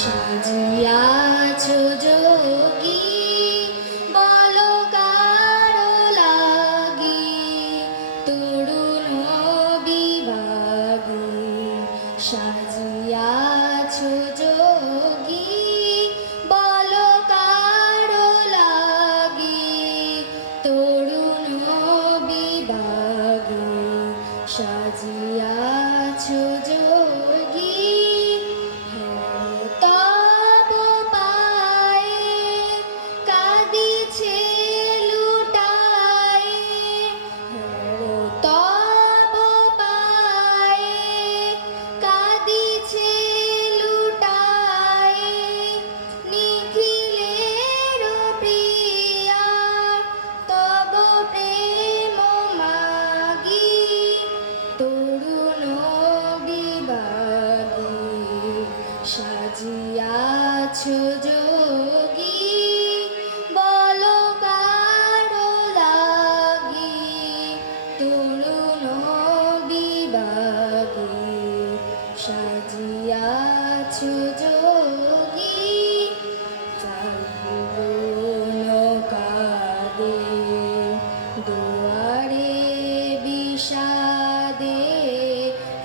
সাজিয়াছ যোগী বলো কারো লাগি তরুণ বিভাগী সাজিয়াছ যোগী বলো কারো লাগি তরুণ বিভাগী সাজিয়াছ যোগী তব পায়ে কাঁদিছে লুটায়ে তব পায়ে কাঁদিছে লুটায়ে নিখিলের প্রিয়া তব প্রেম মাগি তরুণ বিভাগী সাজিয়াছ যোগী বলো কারো লাগি তরুণ বিভাগী সাজিয়াছ যোগী ফাল্গুন কাঁদে দুয়ারে বিষাদে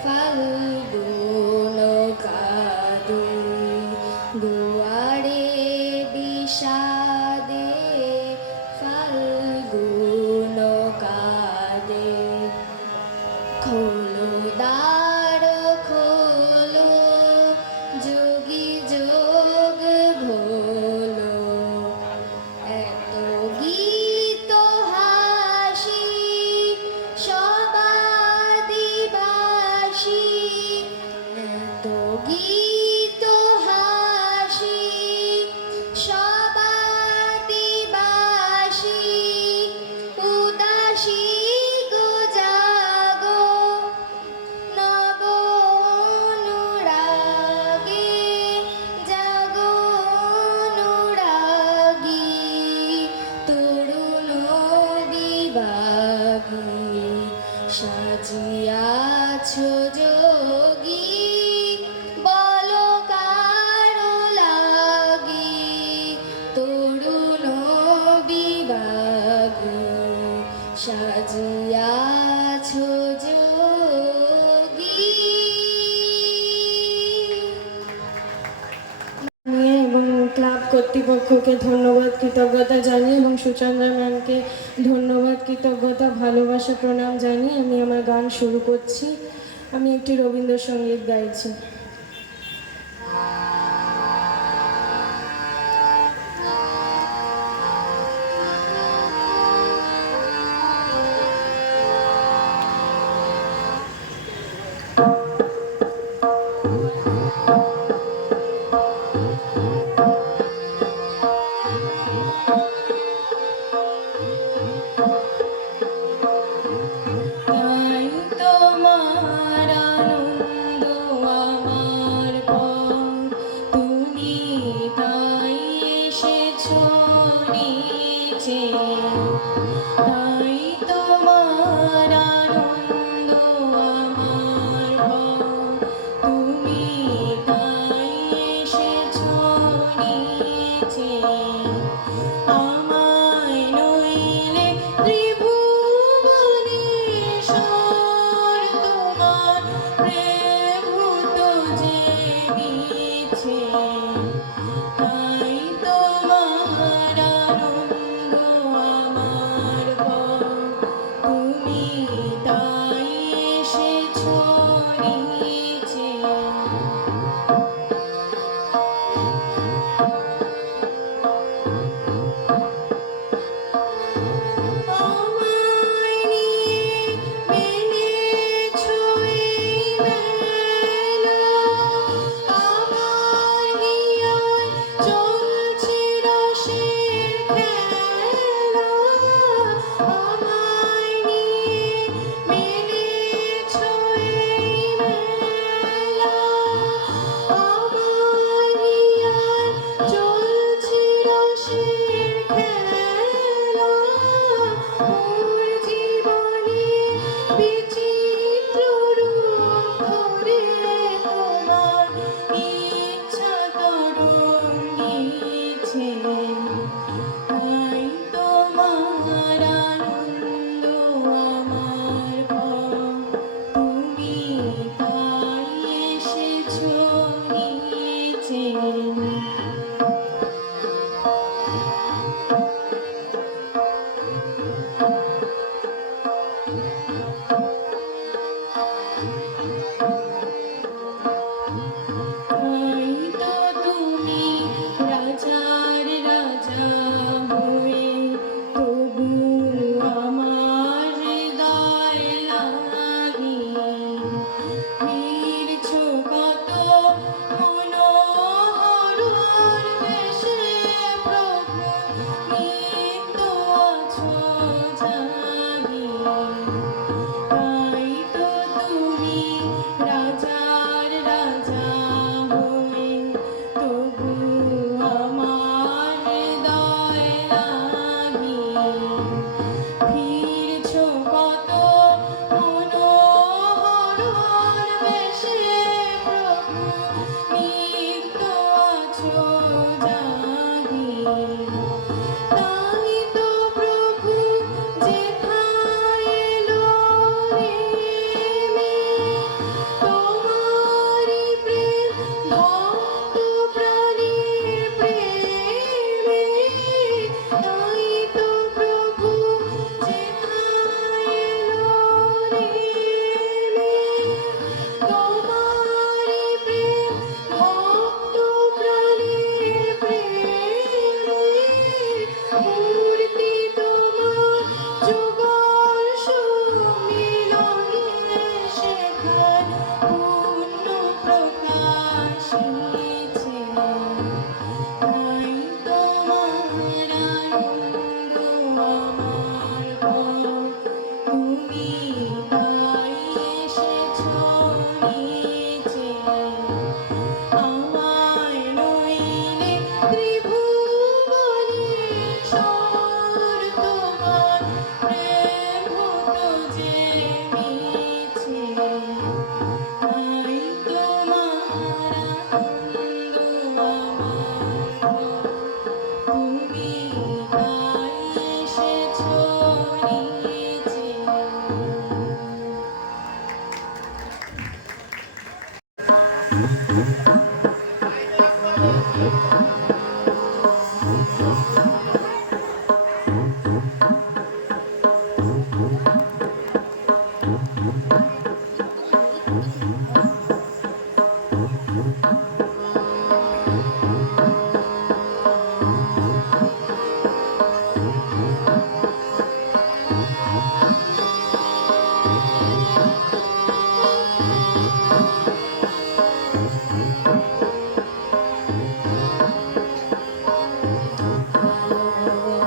ফাল্গুন কাঁদে দুয়ারে বিষাদে ফাল্গুন কাঁদে খোলো দ্বার খোলো যোগী যোগ ঘোলো এত গীত হাসি সবাদিবাসী এত গীত হাসি সবাদিবাসী উদাসী গো জাগো নব অনুরাগে জাগো অনুরাগী তরুণ বিভাগী সাজিয়াছ যোগী বলো কারো লাগি তরুণ বিভাগী সাজিয়াছ যোগী। এবং ক্লাব কর্তৃপক্ষকে ধন্যবাদ কৃতজ্ঞতা জানিয়ে এবং সুচন্দ্রা ম্যামকে ধন্যবাদ কৃতজ্ঞতা ভালোবাসা প্রণাম জানিয়ে আমি আমার গান শুরু করছি। আমি একটি রবীন্দ্রসঙ্গীত গাইছি। তাই তোমার আনন্দ আমার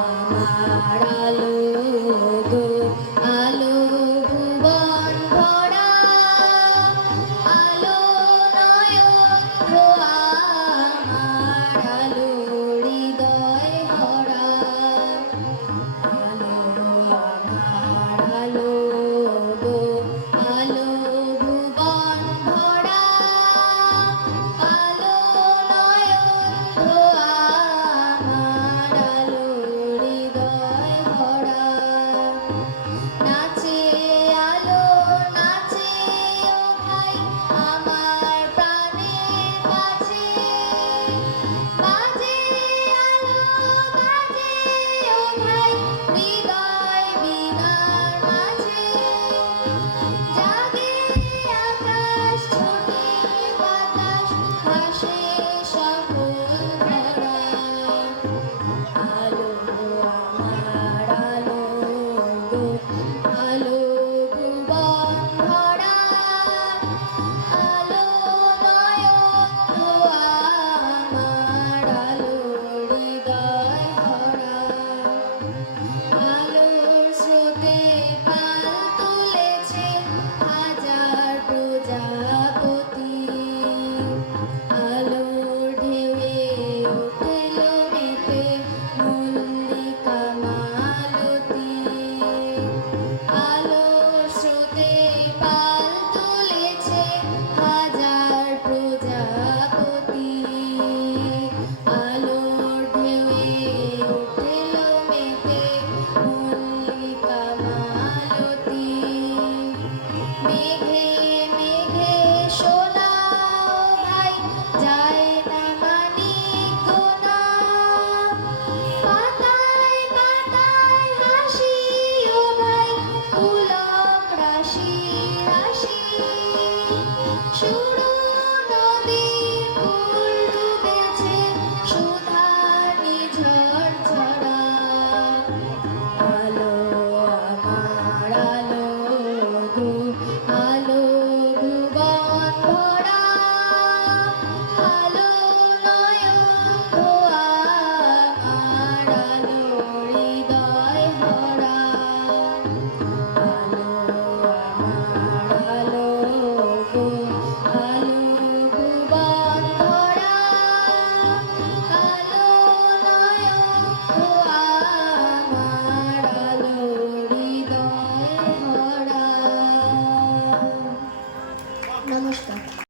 আমার আলো গো আলো ভুবন ভরা আলো নয়ন ধোয়া আমার আলো হৃদয় ভরা আলো আমার আলো গো আলো ভুবন ভরা আলো নয়ন ধোয়া আমার আলো হৃদয় ভরা নাচে আলো নাচে ও ভাই আমার প্রাণের কাছে বাজে আলো বাজে ও ভাই হৃদয় বীণার মাঝে জাগে আকাশ ছোটে বাতাস ভাসে সকল ধরা আলো আমার আলো গো আলো ভুবন ভরা আলো নয়ন ধোয়া আমার আলো হৃদয় ভরা আলোর স্রোতে পাল তুলেছে হাজার প্রজাপতি আলোর ঢেউয়ে উঠেল মেতে মল্লিকা মালতী আলোর স্রোতে পাল তুলেছে হাজার প্রজাপতি আলোর ঢেউয়ে উঠেল মেতে মল্লিকা মালতী মেঘে মেঘে শোনাও ভাই যায় না মানিক গোনা পাতায় পাতায় হাসি ও ভাই পুলক রাশি রাশি শুরু নদীর